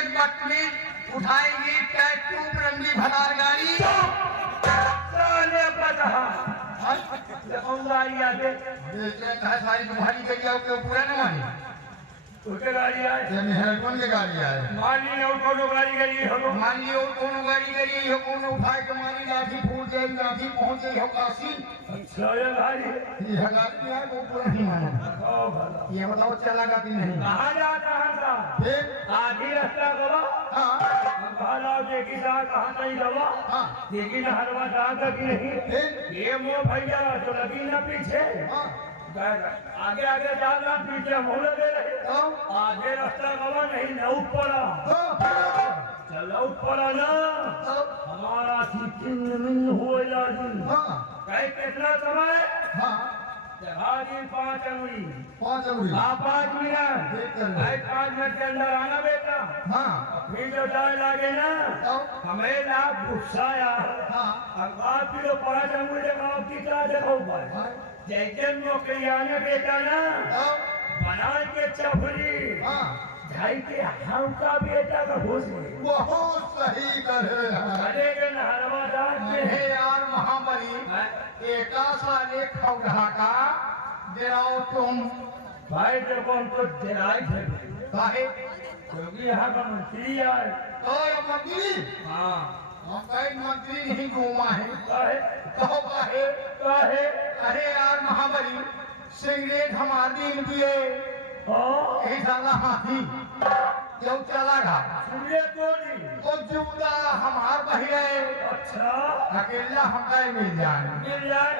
एक बटनी उठाएगी टैटू रंगी भतार गाड़ी साले बता कौन गाड़ी आ दे सारी तुम्हारी गई है उसको पूरा न मानी उसके गाड़ी आए ये मेहरबान की गाड़ी आए मान ली और कोनो गाड़ी गई हो मान ली और कोनो गाड़ी गई हो कोनो उठाए के मारी लाठी फूट गई लाठी पहुंच गई हो काशी अच्छा ये गाड़ी ये गाड़ी है वो पूरा नहीं माना ओ भला ये बताओ चलागा कि नहीं कहाँ जाता है सा फिर आधी रास्ता गवा हाँ भाला देखी जा कहाँ नहीं गवा हाँ देखी ना हरवा जाता कि नहीं फिर ये मोह भैया तो लगी ना पीछे हाँ आगे आगे जाना पीछे मुँह लगे रहे आगे रास्ता गवा नहीं लौट पड़ा चल लौट पड़ा ना हमारा चिन्ह हुए कहीं कितना समय हाँ हाजी 5 अंगुली 5 अंगुली 5 मिनट 5 मिनट के अंदर आना बेटा हाँ फिर जो जाए लागे ना हमें ना गुस्सा यार अब आप भी तो 5 अंगुली जगह की क्या देखो भाई जैसे नौकरी आने बेटा ना बना के चपड़ी ढाई के हम का बेटा का होश बहुत सही करे करेगा ना हरवा दांत में हे यार महाबली एका साले खौड़ा का देराओ तुम भाई देखो हम तो जराई थे काहे क्योंकि यहाँ का मंत्री आए और मंत्री हाँ हम कहीं मंत्री नहीं घूमा है काहे कहो काहे काहे अरे यार महाबली सिगरेट हमार दिन दिए यही साला हाथी क्यों चलागा सूर्य तोड़ी वो जूदा हमार बहिए अच्छा अकेला हमका मिल जाए मिल जाए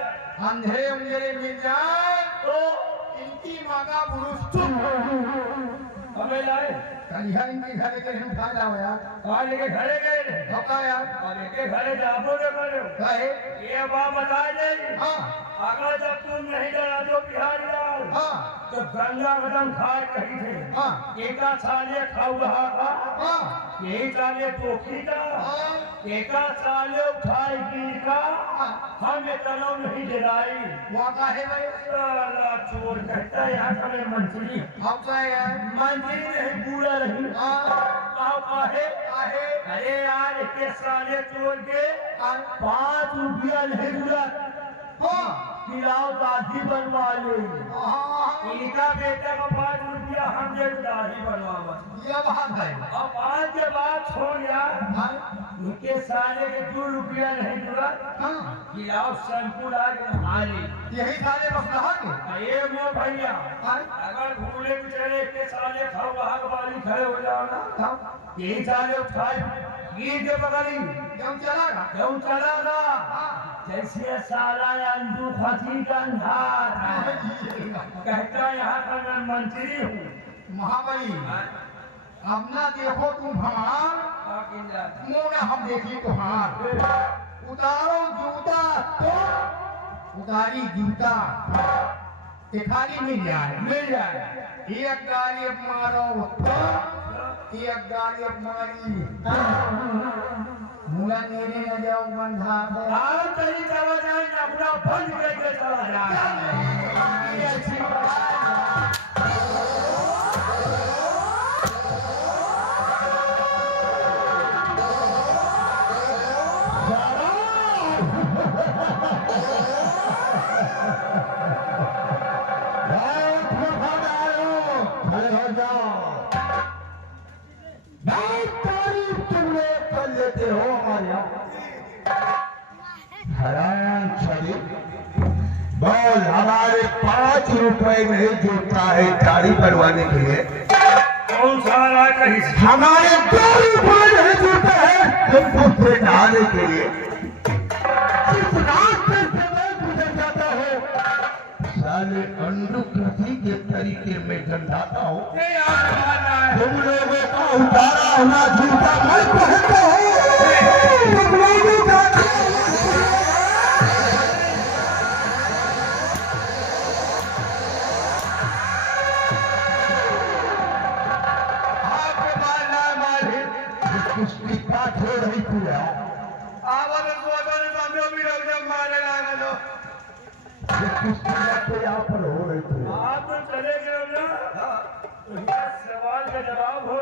अंधेरे अंधेरे मिल जाए तो इनकी माँ का पुरुष हमें लाए कलिया इनके घरे के हम खा जाओ यार कहाँ लेके घरे गए धोखा यार लेके घरे जाबो रे करे कहे ये बात बता दे हाँ अगर जब तुम नहीं डरा दो बिहारी लाल हाँ तो गंगा कदम खाए कही थे हाँ एका साले खाऊ रहा था हाँ यही साले पोखी का हाँ एका साले उठाई की का हम तनो नहीं डराई वो काहे भाई साला चोर कहता है यहाँ का मंत्री हम तो यार मंत्री नहीं पूरा रही हाँ काहे काहे अरे यार के साले चोर के 5 रुपया नहीं दूरा हाँ खिलाओ दाढ़ी बनवा ले इनका बेटा का 5 रुपया हम दे दाढ़ी बनवा ये बात है अब आज के बाद छोड़ यार उनके साले के 2 रुपया नहीं दूरा खिलाओ शैम्पू ला के नहा ले यही साले बस रहा ये मो भैया अगर भूले बेचारे के साले खाओ बाहर वाली खड़े हो जाओ ना यही साले उठाए गिर के पकड़ी क्यों चलागा जैसे साला अंधू फंसी का अंधार कहता यहाँ का मैं मंत्री हूँ महाबली अब ना देखो तुम हमार मुँह हम देखी तुम्हार उतारो जूता तो उतारी जूता खाली मिल जाए एक गाड़ी अब मारो एक गाड़ी अब मारी मुला नेने न जाओ बंधा कहीं चला जाए ना अपना बंद करके चला बोल हमारे 5 रुपए में जूता है दाढ़ी बनवाने के लिए कौन सा कहीं हमारे 2 रुपए में जूता है तुमको से नहाने के लिए किस रात से समय गुजर जाता हो साले अंडू कृषि के तरीके में गंधाता हो तुम लोगों का उतारा हुआ जूता मैं पहनता हूँ तुम लोगों का हो रही पूरा यहाँ पर हो रही थी आप चले गए ना सवाल का जवाब हो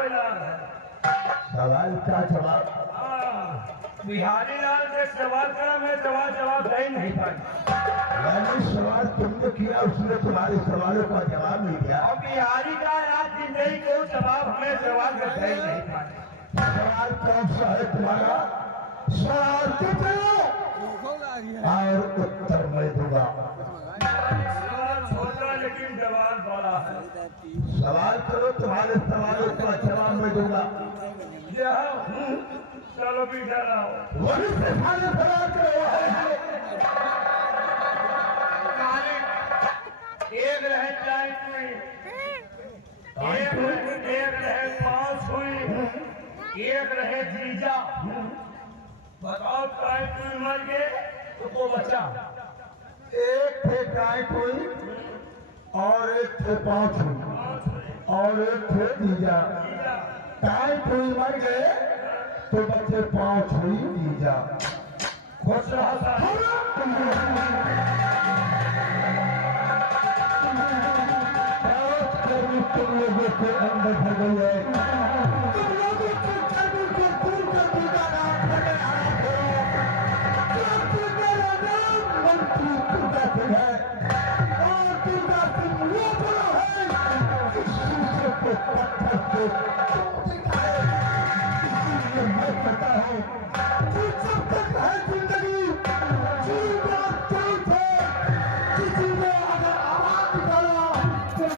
सवाल का जवाब बिहारी लाल से सवाल करा, मैं जवाब दे ही नहीं पाई। मैंने सवाल तुमने किया, उसने तुम्हारे सवालों का जवाब नहीं दिया। और बिहारी का आज जिंदगी को जवाब हमें जवाब दे ही नहीं पाई। सवाल कौन सा है तुम्हारा? सवाल पूछो और उत्तर मैं दूंगा। सवाल छोटा लेकिन जवाब बड़ा है। सवाल करो, तुम्हारे सवालों का जवाब मैं दूंगा। चलो भी डराओ। वही से सारे सवाल करो। एक रहे चाय हुई, एक रहे पांच हुई, एक रहे जीजा। बताओ चाय हुई मर गए तो को बचा। एक थे गाय कोई और एक थे पांच हुई और एक थे दीजा। गाय कोई मर गए तो बच्चे पांच हुई दीजा। खुश रहा साहब। तुम लोगों के अंदर भर गई है। तुम लोगों के कर्म को दूर कर दूंगा ना। मेरा नाम मंत्री दुर्गा सिंह है और दुर्गा सिंह वो बड़ा है इस दूसरे को पत्थर से तोड़ देता है। इसलिए मैं कहता हूँ तू सब